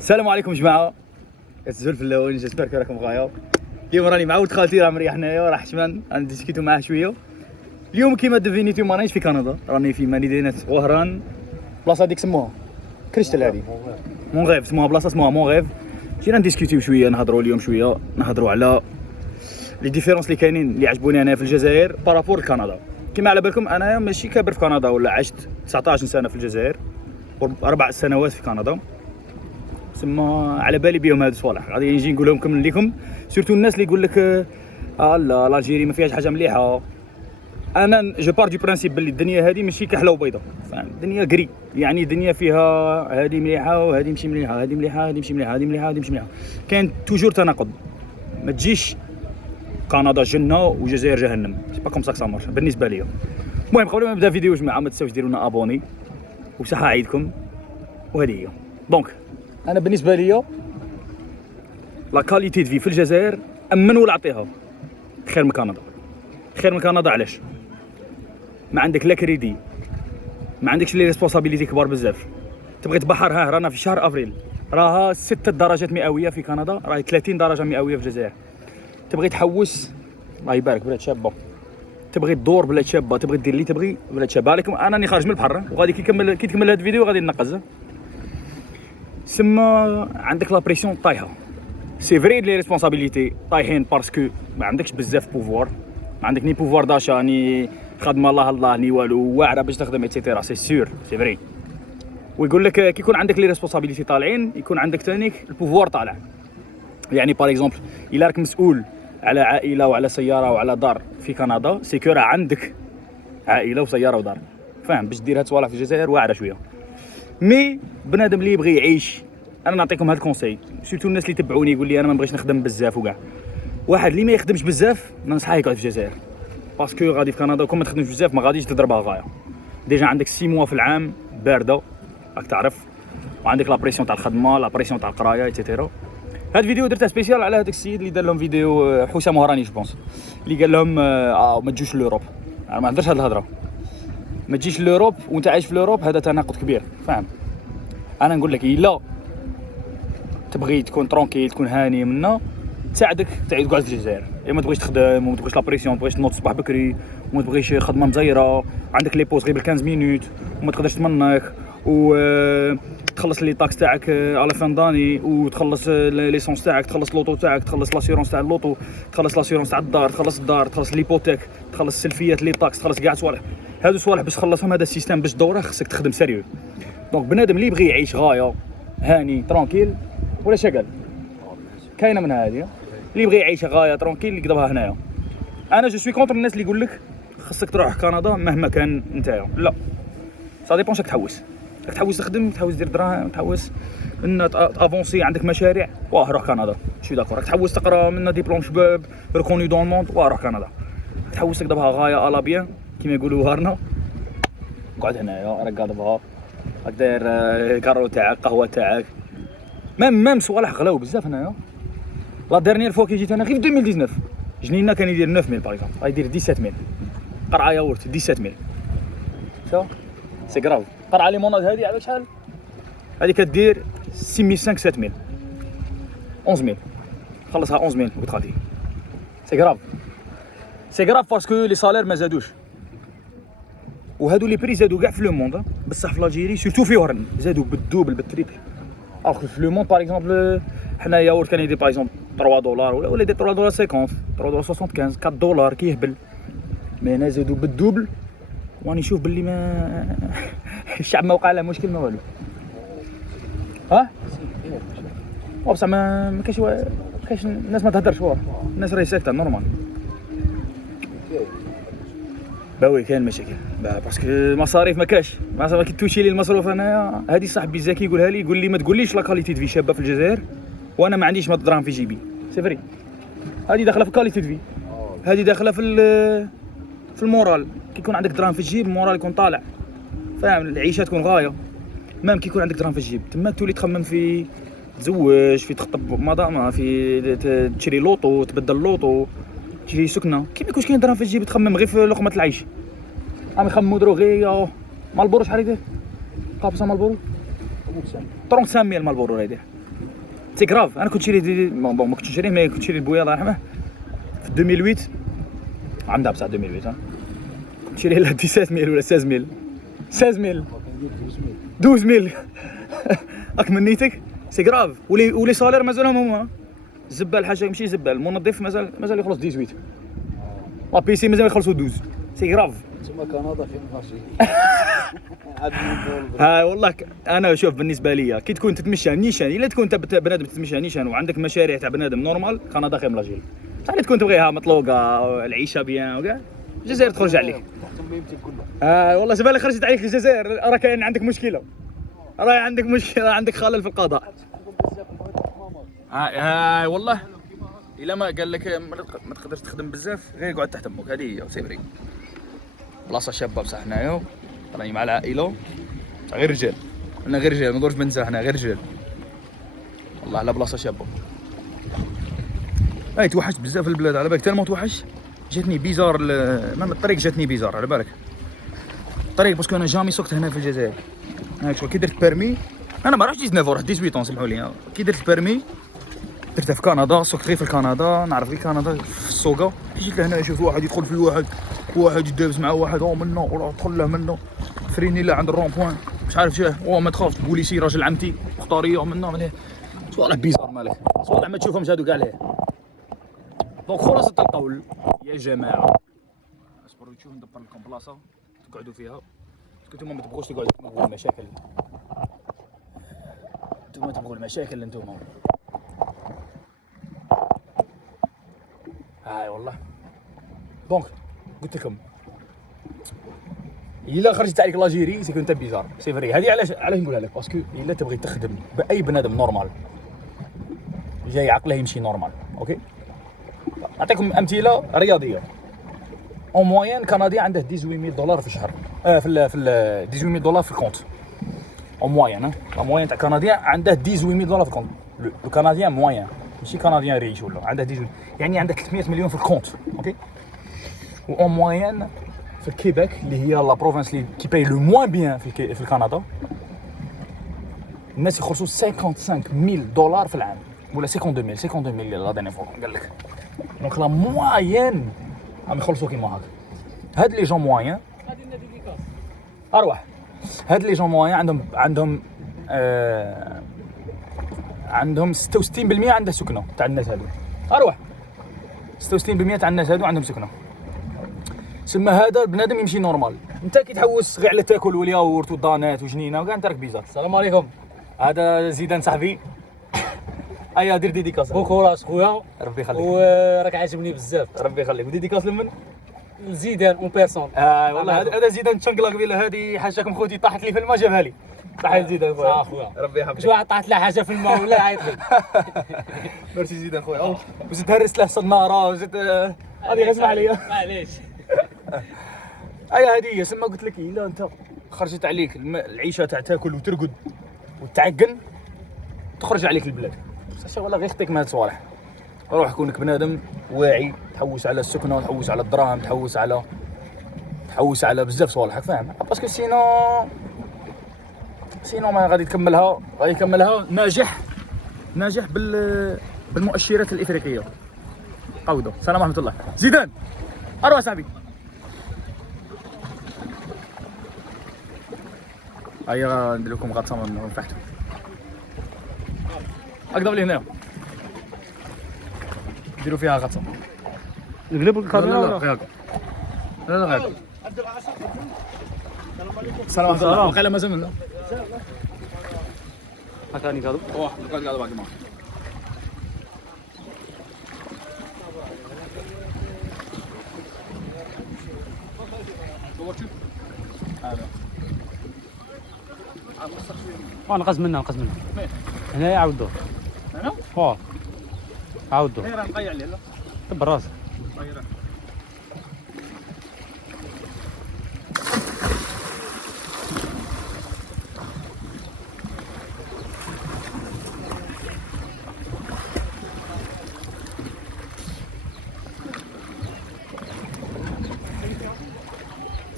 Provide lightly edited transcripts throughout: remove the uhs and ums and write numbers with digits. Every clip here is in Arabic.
السلام عليكم جماعه، كتسجل في الاول. جيسبر كو راكم غايه. اليوم راني مع ولد خالتي، راه مريح هنايا، راه حشمان غنديسكيتو معاه شويه. اليوم كيما ديفينيتو مانيش في كندا، راني في مدينه وهران. بلاصه هذيك سموها كريستال، هذه مونغيف سموها، بلاصه سموها مونغيف. جينا نديسكيتيو شويه، نهضروا اليوم شويه، نهضروا على لي ديفيرونس اللي كاينين اللي عجبوني انا في الجزائر بارابور لكندا. كيما على بالكم انايا ماشي كابر في كندا، ولا عشت 19 سنه في الجزائر و4 سنوات في كندا. تسمى على بالي بهم هاد الصوالح، غادي نجي نقولهم لكم. سورتو الناس اللي يقول لك لا الجيري ما فيهاش حاجه مليحه. انا جو بار دو برانسيب بلي الدنيا هذه ماشي كحله وبيضه، فاهم؟ الدنيا كري، يعني الدنيا فيها هذه مليحه وهذه ماشي مليحه، هذه مليحه هذه ماشي مليحه، هذه مليحه هذه ماشي مليحه. كاين توجور تناقض. ما تجيش كندا جنه والجزائر جهنم، سي با كوم سا مارش بالنسبه ليا. المهم قبل ما نبدا الفيديو جماعه، ما تنساوش ديروا لنا ابوني وصحه عيدكم. وهذه هي دونك انا بالنسبه ليا لا كاليتي دو في الجزائر امن ولا عطيها خير من كندا. خير من كندا علاش؟ ما عندك لا كريدي، ما عندكش لي ريسبونسابيلتي كبار بزاف. تبغي تبحر، رانا في شهر افريل، راها 6 درجات مئويه في كندا، راهي 30 درجه مئويه في الجزائر. تبغي تحوس، الله يبارك بلاد شابه، تبغي تدور بلاد شابه، تبغي دير اللي تبغي بلاد شابه. عليكم انا راني خارج من البحر، وغادي كي تكمل هذا الفيديو غادي ننقز. سما عندك لا بريسيون طايحه، سي فري لي ريسبونسابيلتي طايحين باسكو ما عندكش بزاف بوفوار، ما عندك ني بوفوار داشا ني خدمه الله ني والو، واعره باش تخدم ايتترا، سي سور سي فري. ويقول لك كي يكون عندك لي ريسبونسابيلتي طالعين، يكون عندك ثاني البوفوار طالع. يعني باغ اكزومبل الا راك مسؤول على عائله وعلى سياره وعلى دار في كندا، سي كو راه عندك عائله وسياره ودار، فاهم؟ باش دير هاد الصوالح في الجزائر واعره شويه. مي بنادم اللي يبغي يعيش، انا نعطيكم هاد الكونساي، سورتو الناس اللي يتبعوني يقول لي انا ما بغيتش نخدم بزاف وكاع. واحد اللي ما يخدمش بزاف ننصحه يقعد في الجزائر، باسكو غادي في كندا كون ما تخدمش بزاف ما غاديش تضربها غايه. ديجا عندك 6 موا في العام بارده راك تعرف، وعندك لا بريسيون تاع الخدمه، لا بريسيون تاع القرايه ايتترا. هاد الفيديو درته سبيسيال على هذاك السيد اللي دار لهم فيديو، حسام وهراني جوبونس، اللي قال لهم ما تجوش لوروب. انا ما نهضرش هاد الهضره، ما تجيش لوروب وانت عايش في لوروب، هذا تناقض كبير، فاهم؟ انا نقول لك الا تبغي تكون ترونكيل، تكون هاني منا، تساعدك تعيد تقعد في الجزائر. ما تبغيش تخدم وما تبغيش لا بريسيون، ما تبغيش تنوض الصباح بكري وما تبغيش خدمه مزيره، عندك لي بوز غير بال 15 مينوت وما تقدرش تمنك، و تخلص لي طاكس تاعك على فان داني، وتخلص ليسونس تاعك، تخلص لوطو تاعك، تخلص لاسيورونس تاع اللوطو، تخلص لاسيورونس تاع الدار، تخلص الدار، تخلص ليبوتيك، تخلص السلفيات لي طاكس، تخلص كاع صوالح. هادو صوالح باش تخلصهم، هذا السيستم باش دوره خصك تخدم سيريو. دونك بنادم اللي يبغي يعيش غايه هاني ترونكيل، ولا شغل كاينه من هذه، اللي يبغي يعيش غايه ترونكيل يقدرها هنايا. انا جو سوي كونتر الناس اللي يقول لك خصك تروح كندا مهما كان نتايا، لا سا ديبون شاك تحوس، راك تحوس تخدم، تحوس دير دراهم، تحوس ان افونسي، عندك مشاريع، واه روح كندا. شو داكور، راك تحوس تقرا منا ديبلوم شباب ريكوني دون الموند، واه روح كندا. تحوس تقدرها غايه الا بيان كيما يقولوا هارنا، قعد هنايا راك قاضبها، راك داير كارو تاعك، قهوه تاعك. ميم صوالح غلاو بزاف هنايا. لا ديرنيير فوا كي جيت انا غير في 2019 جنينه كان يدير 9000 باغ اكزومبل، غيدير 17000. قرعه ياورت 17000، شو سي كراف. قرعه ليموناد هذه على شحال؟ هذه كدير 6500 7000 11000، خلصها 11000 قلت غادي. سي كراف باسكو لي سالير ما زادوش، وهادو لي بري زادو كاع في لو موند، بصح في لاجيري سورتو في وهران زادو بالدوبل بالتريبل. اخر في لو موند باغ اكزومبل حنا ياورت كان يدير باغ اكزومبل 3 دولار ولا يدير 3 دولار 50 3 دولار 75 4 دولار كيهبل. مي هنا زادو بالدوبل، واني نشوف باللي ما الشعب ما وقع له مشكل ما والو. ها بصح ما كاينش الناس ما تهدرش، الناس راهي ساكته نورمال. باوي كاين مشاكل باسكو المصاريف ما كاش، ما كيتوشي لي المصروف. انايا هادي صاحبي زكي يقولها لي، يقول لي ما تقوليش لا كاليتي في شابه في الجزائر وانا ما عنديش ما دراهم في جيبي، سي فري. هادي داخله في كاليتي في، هادي داخله في المورال. كي يكون عندك دراهم في الجيب المورال يكون طالع، فاهم؟ العيشه تكون غايه. مام كي يكون عندك دراهم في الجيب تما تولي تخمم في تزوج، في تخطب مدام، في تشري لوطو، تبدل لوطو، تشري سكنه. كي ما يكونش كاين دراهم في الجيب تخمم غير في لقمه العيش. عم يخمموا دروغي مالبورو شحال يدير؟ قابصه مالبورو 35000 مالبورو راه يدير. سي كراف. انا كنت شري ما كنتش نشريه، مي كنت شري لبويا الله يرحمه في 2008. عندها بصح 2008 ها، كنت شريه لها 17000 ولا 16000 12000 راك من نيتك. سي كراف. ولي صالير مازالهم هما الزبال حاجه، ماشي زبال، المنظف مازال يخلص 18، لا بي سي مازال يخلصوا 12. سي كراف. تما كندا فين ماشي. ها والله انا شوف بالنسبه ليا كي تكون تتمشى نيشان، الا تكون انت بنادم تتمشى نيشان وعندك مشاريع تاع بنادم نورمال، كندا خير من لاجيري. بصح اللي تكون تبغيها مطلوقه العيشه بيان وكاع، الجزائر تخرج عليك. والله زبالة خرجت عليك الجزائر، راه كاين عندك مشكله، راه عندك مشكله، عندك خلل في القضاء. والله الا ما قال لك ما تقدرش تخدم بزاف، غير قعد تحت امك. هذه هي سي فري. بلاصه شابه بصح حنايا راني مع العائله، غير رجال، انا غير رجال، ما نقولش بنسى، حنا غير رجال والله. على بلاصه شابه. توحشت بزاف البلاد على بالك، تالمو توحش. جاتني بيزار مام الطريق، جاتني بيزار على بالك الطريق، باسكو انا جامي سوقت هنا في الجزائر. هاك شغل كي درت بيرمي، انا ما رحتش 19 رحت 18 سمحوا لي. كي درت البيرمي درتها في كندا، سوقت غير في كندا، نعرف غير كندا في السوقه. جيت لهنا شفت واحد يدخل في واحد يدابز مع واحد منا ولا دخل له منا فريني لا عند الرون بوين مش عارف شاه، ما تخاف بوليسي راجل عمتي مختاريه منا مليه. صوالح بيزار مالك، صوالح ما تشوفهمش هادو كاع ليه. دونك خلاصة القول يا جماعه، اصبروا تشوفوا ندبر لكم بلاصه تقعدوا فيها، باسكو نتوما ما تبغوش تقعدوا تبغوا المشاكل، نتوما تبغوا المشاكل نتوما. هاي والله. دونك قلت لكم الا خرجت عليك لاجيري سي كنت بيزار، سي فري. هذه علاش نقولها لك، باسكو الا تبغي تخدم باي بنادم نورمال جاي عقله يمشي نورمال، اوكي. نعطيكم امثله رياضيه. اون موين كندي عنده 18000 دولار في الشهر، في 18000 دولار في الكونت اون موين. لا موين تاع كندي عنده 18000 دولار في الكونت. لو كنديان موين ماشي كنديان ريش ولا عنده 18، يعني عنده 300 مليون في الكونت، اوكي. و اون موين في الكيبيك اللي هي لا بروفانس اللي كي باي لو موان بيان في كندا، الناس يخلصوا 55000 دولار في العام ولا 52000 لا داني فوا قال لك. دونك لا موين راهم يخلصوا كيما هاك. هاد لي جون موين اروح، هاد لي جون موين عندهم 66% عنده سكنه تاع الناس هادو. اروح 66% تاع الناس هادو عندهم سكنه. سما هذا بنادم يمشي نورمال. انت كي تحوس غير على تاكل والياغورت والدانات وجنينه وكاع انت راك بيزار. السلام عليكم. هذا زيدان صاحبي. ايا دير ديديكاس. بون كوراج خويا، ربي يخليك. وراك عاجبني بزاف. ربي يخليك. وديديكاس لمن؟ زيدان اون بيرسون. والله هذا زيدان تشنقله قبيله. هذه حاشاكم خوتي طاحت لي في الماء جابها لي. تحية زيدان خويا. صح خويا. ربي يحفظك. شي واحد طاحت له حاجه في الماء ولا عيط لي. ميرسي زيدان خويا. وزيد هرست له الصناره وزيد هذه غير اسمح لي. معليش. هذه هي سما قلت لك الا انت خرجت عليك العيشه تاع تاكل وترقد وتعقن تخرج عليك البلاد. بصح والله غير خطيك من هاد الصوالح. روح كونك بنادم واعي، تحوس على السكنه، تحوس على الدراهم، تحوس على بزاف صوالح، فاهم؟ باسكو سينو ما غادي يكملها ناجح بالمؤشرات الافريقيه. قودوا. السلام ورحمه الله. زيدان اروح صاحبي. هيا ندير لكم غطسه من تحت. اقدر لي هنا نديروا فيها غطسه. نقلب الكاميرا. لا السلام عليكم. وقيلا مازال منه هكاني كادو. قاعد باقي معاه. نقص منها هنا يعاودوا هنا عاودوا راه نقيع عليه. لا دبر راسك.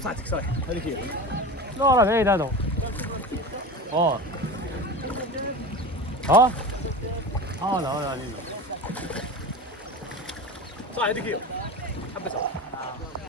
صحتك صحيح. هذيك هي. لا راه بعيد هذا. هذا علينا. صح هذيك هي حبسها